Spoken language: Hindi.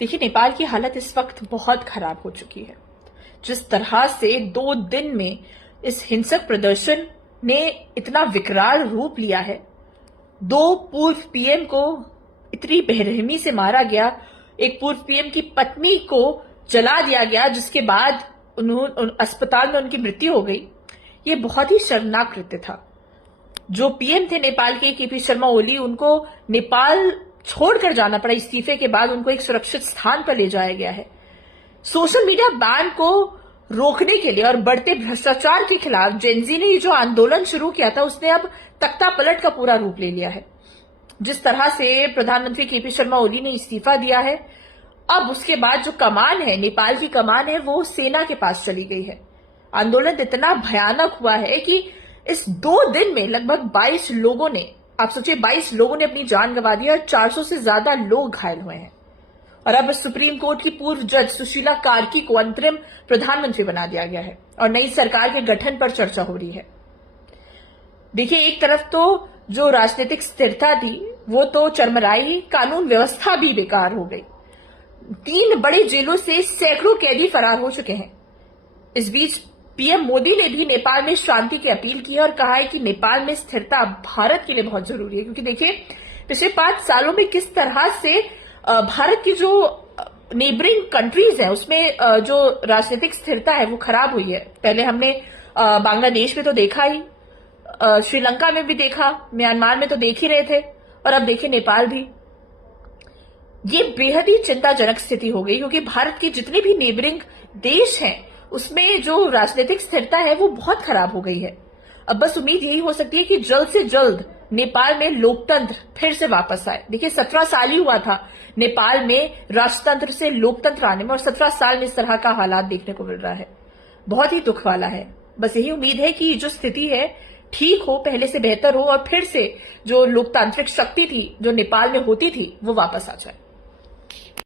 देखिए, नेपाल की हालत इस वक्त बहुत खराब हो चुकी है। जिस तरह से 2 दिन में इस हिंसक प्रदर्शन ने इतना विकराल रूप लिया है, 2 पूर्व पीएम को इतनी बेरहमी से मारा गया, एक पूर्व पीएम की पत्नी को जला दिया गया, जिसके बाद अस्पताल में उनकी मृत्यु हो गई। ये बहुत ही शर्मनाक कृत्य था। जो पीएम थे नेपाल के, केपी शर्मा ओली, उनको नेपाल छोड़कर जाना पड़ा। इस्तीफे के बाद उनको एक सुरक्षित स्थान पर ले जाया गया है। सोशल मीडिया बैन को रोकने के लिए और बढ़ते भ्रष्टाचार के खिलाफ जेनजी ने जो आंदोलन शुरू किया था, उसने अब तख्ता पलट का पूरा रूप ले लिया है। जिस तरह से प्रधानमंत्री केपी शर्मा ओली ने इस्तीफा दिया है, अब उसके बाद जो कमान है, नेपाल की कमान है, वो सेना के पास चली गई है। आंदोलन इतना भयानक हुआ है कि इस 2 दिन में लगभग 22 लोगों ने, आप सोचिए, 22 लोगों ने अपनी जान गंवा दी और 400 से ज्यादा लोग घायल हुए हैं। और अब सुप्रीम कोर्ट की पूर्व जज सुशीला कार्की को अंतरिम प्रधानमंत्री बना दिया गया है और नई सरकार के गठन पर चर्चा हो रही है। देखिए, एक तरफ तो जो राजनीतिक स्थिरता थी वो तो चरमराई, कानून व्यवस्था भी बेकार हो गई। 3 बड़े जेलों से सैकड़ों कैदी फरार हो चुके हैं। इस बीच पीएम मोदी ने भी नेपाल में शांति की अपील की है और कहा है कि नेपाल में स्थिरता भारत के लिए बहुत जरूरी है, क्योंकि देखिए, पिछले 5 सालों में किस तरह से भारत की जो नेबरिंग कंट्रीज है उसमें जो राजनीतिक स्थिरता है वो खराब हुई है। पहले हमने बांग्लादेश में तो देखा ही, श्रीलंका में भी देखा, म्यांमार में तो देख ही रहे थे, और अब देखिए नेपाल भी। ये बेहद ही चिंताजनक स्थिति हो गई, क्योंकि भारत के जितने भी नेबरिंग देश हैं उसमें जो राजनीतिक स्थिरता है वो बहुत खराब हो गई है। अब बस उम्मीद यही हो सकती है कि जल्द से जल्द नेपाल में लोकतंत्र फिर से वापस आए। देखिए, 17 साल ही हुआ था नेपाल में राजतंत्र से लोकतंत्र आने में, और 17 साल में इस तरह का हालात देखने को मिल रहा है। बहुत ही दुख वाला है। बस यही उम्मीद है कि जो स्थिति है ठीक हो, पहले से बेहतर हो, और फिर से जो लोकतांत्रिक शक्ति थी जो नेपाल में होती थी वो वापस आ जाए।